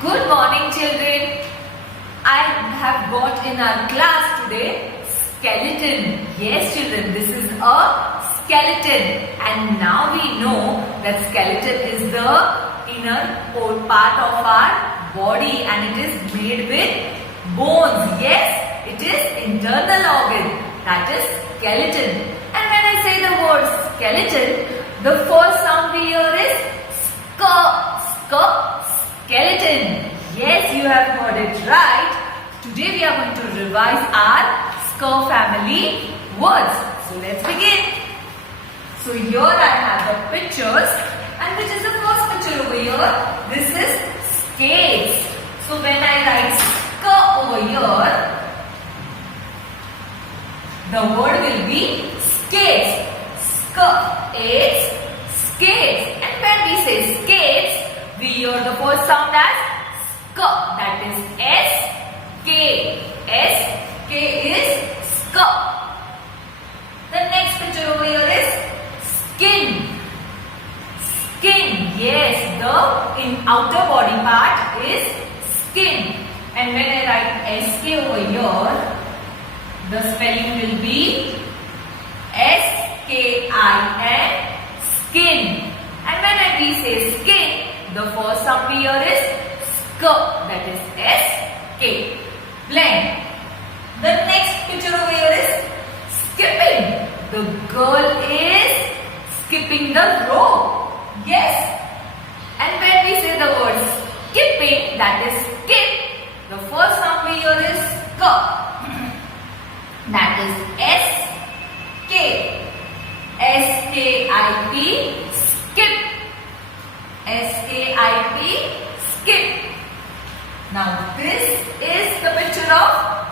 Good morning, children. I have got in our class today skeleton. Yes, children, this is a skeleton, and now we know that skeleton is the inner part of our body, and it is made with bones. Yes, it is internal organ, that is skeleton. And when I say the word skeleton, the first sound we hear is skeleton. Yes, you have heard it right. Today we are going to revise our family words. So let's begin. So here I have the pictures, and which is the first picture over here? This is skates. So when I write over here, the word will be skates. Skates. And when we say skates, we hear the first sound as sk, that is S-K. S-K is sk. The next picture over here is skin. Skin, yes, the outer body part is skin. And when I write S-K over here, the spelling will be S-K-I-N, skin. And when we say skin, the first sound we hear is sk, that is S-K. Blank. The next picture over here is skipping. The girl is skipping the rope. Yes. And when we say the word skipping, that is skip, the first sound we hear is sk, that is S-K. S-K-I-P, skip. S-K-I-P, skip. Now this is the picture of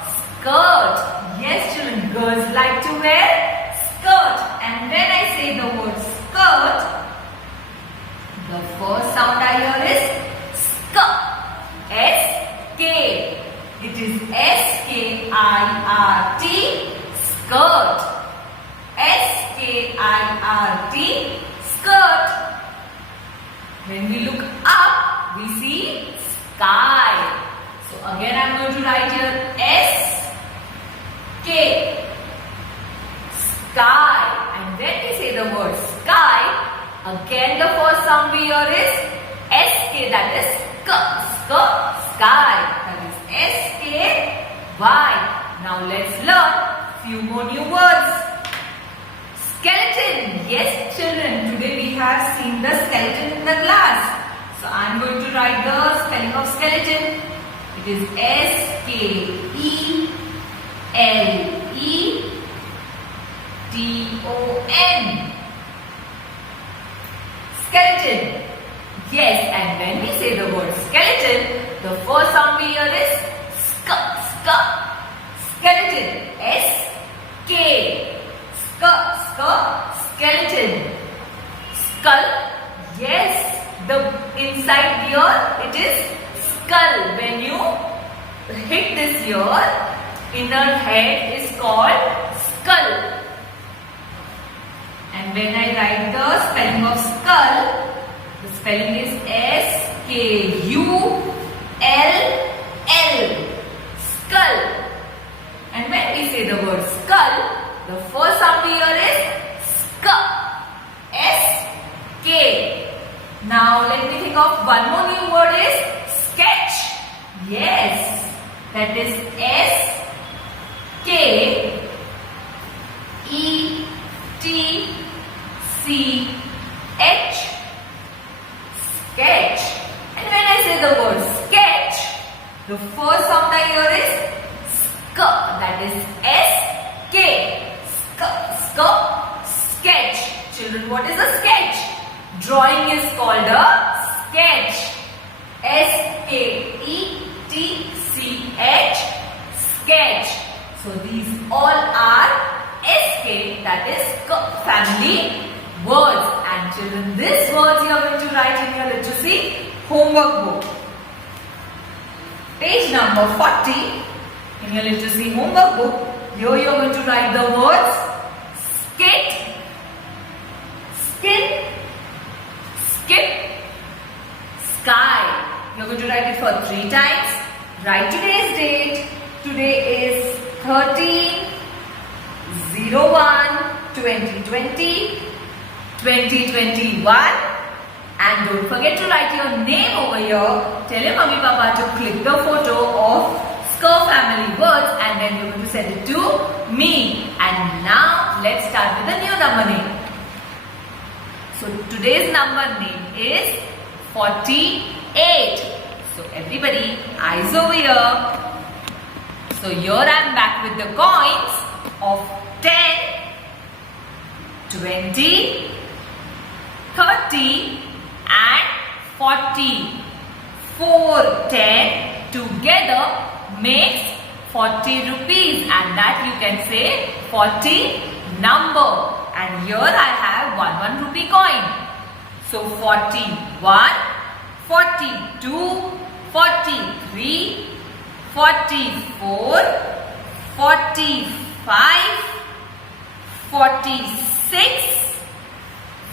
skirt. Yes, children, girls like to wear skirt. And when I say the word skirt, the first sound I hear is sk. S-K. It is S-K-I-R-T, skirt. S-K-I-R-T, skirt. When we look up, we see sky. So again I am going to write here S-K. Sky. And when we say the word sky, again the first sound we hear is S-K, that is sky. That is S-K-Y. Now let's learn few more new words. Skeleton. Yes, children, today we have seen the skeleton in the class. So I am going to write the spelling of skeleton. It is S-K-E-L-E-T-O-N. Skeleton. Yes, and when we say the word skeleton, the first sound we hear is sk. Skeleton. S-K. Skeleton. Skull. Yes, the inside here it is skull. When you hit this here, inner head is called skull. And when I write the spelling of skull, the spelling is S-K-U-L-L. Skull. And when we say the word skull, the first sound we hear is sk. S-K. Now let me think of one more new word is sketch. Yes, that is S-K-E-T-C-H. Sketch. And when I say the word sketch, the first sound I hear is sk, that is S-K. Sketch. Children, what is a sketch? Drawing is called a sketch. S-K-E-T-C-H. Sketch. So these all are S-K, that is family words. And children, these words you are going to write in your literacy homework book. Page number 40 in your literacy homework book. Here you are going to write the words skate, skin, skip, sky. You are going to write it for 3 times. Write today's date. Today is 13/01/2020, 2021. And don't forget to write your name over here. Tell your mummy papa to click the photo of Skr family words and then you're going to send it to me. And now let's start with the new number name. So today's number name is 48. So everybody, eyes over here. So here I'm back with the coins of 10, 20, 30 and 40. 4 10 together makes 40 rupees, and that you can say 40 number. And here I have 1 rupee coin. So 41, 42, 43, 44, 45, 46,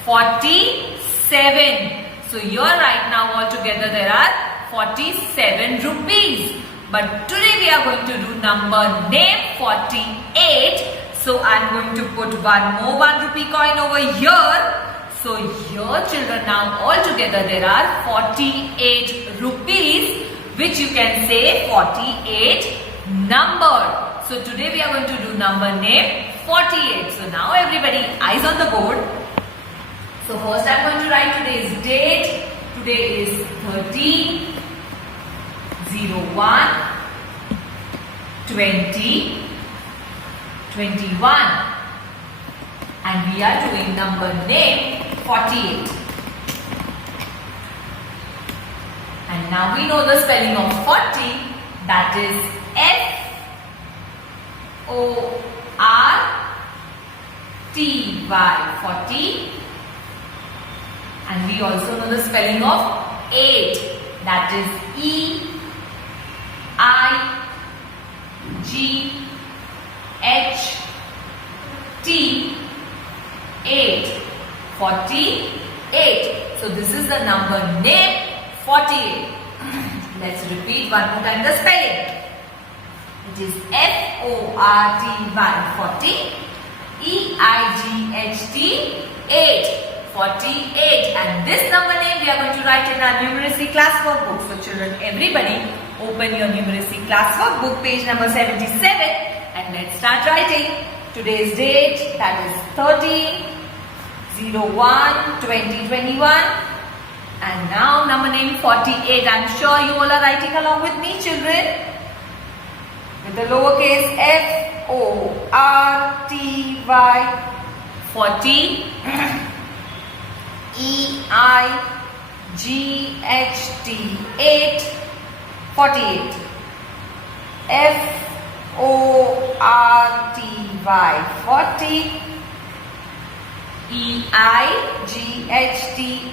47. So here right now altogether there are 47 rupees. But today we are going to do number name 48. So I am going to put one more 1 rupee coin over here. So here children, now altogether there are 48 rupees, which you can say 48 number. So today we are going to do number name 48. So now everybody, eyes on the board. So first I am going to write today's date. Today is 13/01/2021. And we are doing number name 48. And now we know the spelling of 40, that is FORTY, 40. And we also know the spelling of 8, that is EIGHT, 8, 48. So this is the number name 48. Let's repeat one more time the spelling. It is FORTY, 40, EIGHT, 8, 48. And this number name we are going to write in our numeracy class workbook. So children, everybody open your numeracy class workbook, page number 77, and let's start writing. Today's date, that is 13/01/2021. And now number name 48. I'm sure you all are writing along with me, children. With the lowercase FORTY, 40, EIGHT, 8, 48. FORTY, 40, EIGHT,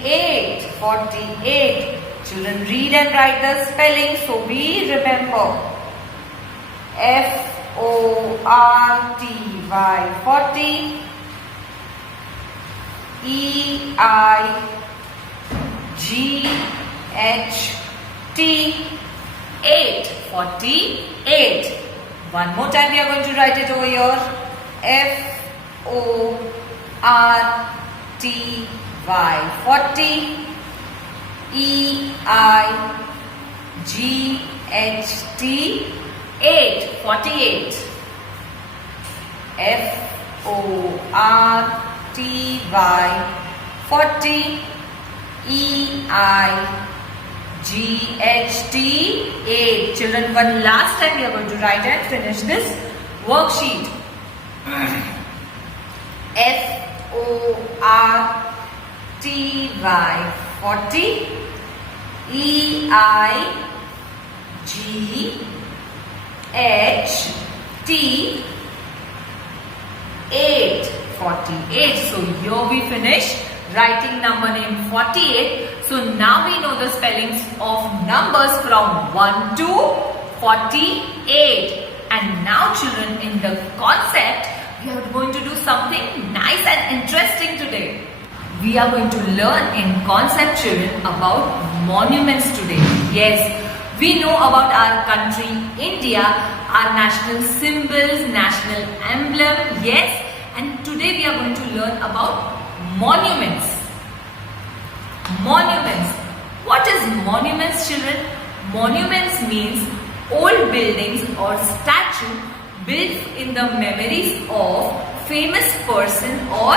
8, 48. Children, read and write the spelling so we remember. FORTY, 40, EIGHT, 8, 48. One more time we are going to write it over here. FORTY, 40, EIGHT, 8, 48. FORTY, 40, EIGHT, 8. Children, one last time we are going to write and finish this worksheet. FORTY, 40, EIGHT, 8, 48. So here we finish writing number name 48. So now we know the spellings of numbers from 1 to 48. And now children, in the concept, we are going to do something nice and interesting today. We are going to learn in concept children about monuments today. Yes, We know about our country, India, our national symbols, national emblem, yes. And today we are going to learn about monuments. Monuments. What is monuments, children? Monuments means old buildings or statue built in the memories of famous person or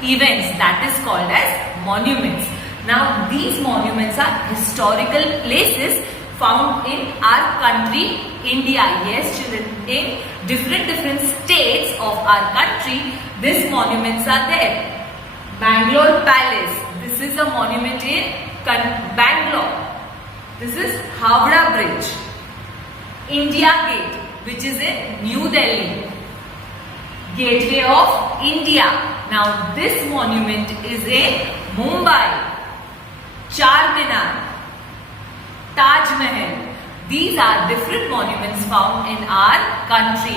events. That is called as monuments. Now these monuments are historical places found in our country, India. Yes, children, in different states of our country, these monuments are there. Bangalore Palace. This is a monument in Bangalore. This is Howrah Bridge. India Gate, which is in New Delhi. Gateway of India. Now this monument is in Mumbai. Charminar. Taj Mahal. These are different monuments found in our country.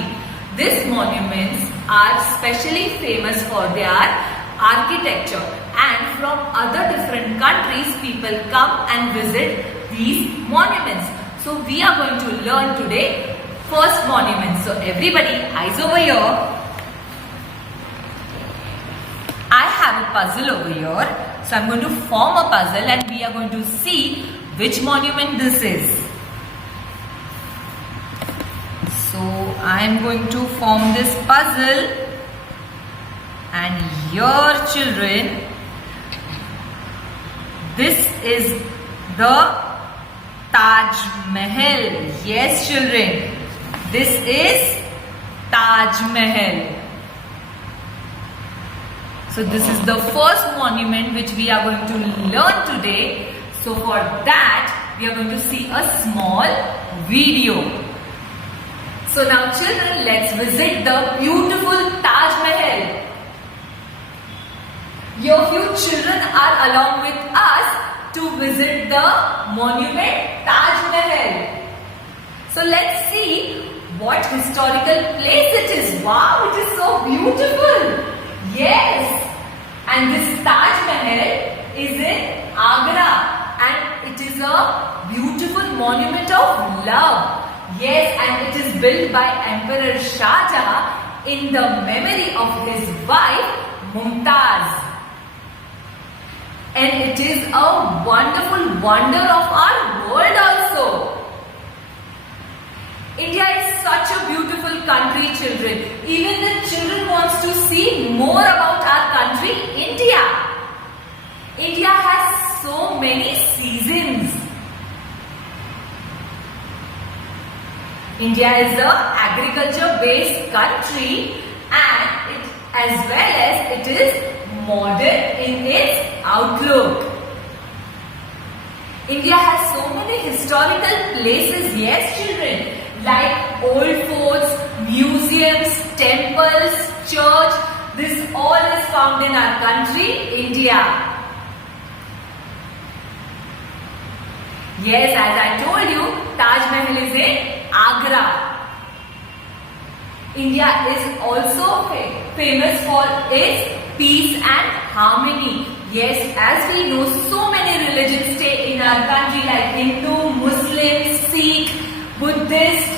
These monuments are specially famous for their architecture, and from other different countries people come and visit these monuments. So we are going to learn today first monument. So everybody, eyes over here. I have a puzzle over here. So I'm going to form a puzzle and we are going to see which monument this is. So I am going to form this puzzle, and your children, this is the Taj Mahal. Yes, children, this is Taj Mahal. So this is the first monument which we are going to learn today. So for that we are going to see a small video. So now children, let's visit the beautiful Taj Mahal. Your few children are along with us to visit the monument Taj Mahal. So let's see what historical place it is. Wow, it is so beautiful. Yes. And this Taj Mahal is in Agra, and it is a beautiful monument of love. Yes, and it is built by Emperor Shah Jahan in the memory of his wife Mumtaz. And it is a wonderful wonder of our world also. India is such a beautiful country, children. Even the children wants to see more about our country, India. India has so many seasons. India is an agriculture-based country, and as well as it is modern in its outlook. India has so many historical places, yes, children, like old forts, museums, temples, church. This all is found in our country, India. Yes, as I told you, Taj Mahal is in Agra. India is also famous for its peace and harmony. Yes, as we know, so many religions stay in our country like Hindu, Muslim, Sikh, Buddhist.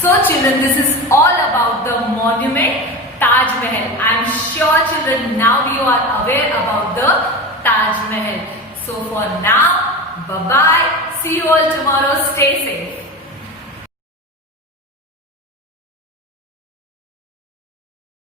So children, this is all about the monument Taj Mahal. I am sure children now you are aware about the Taj Mahal. So for now, bye-bye. See you all tomorrow. Stay safe.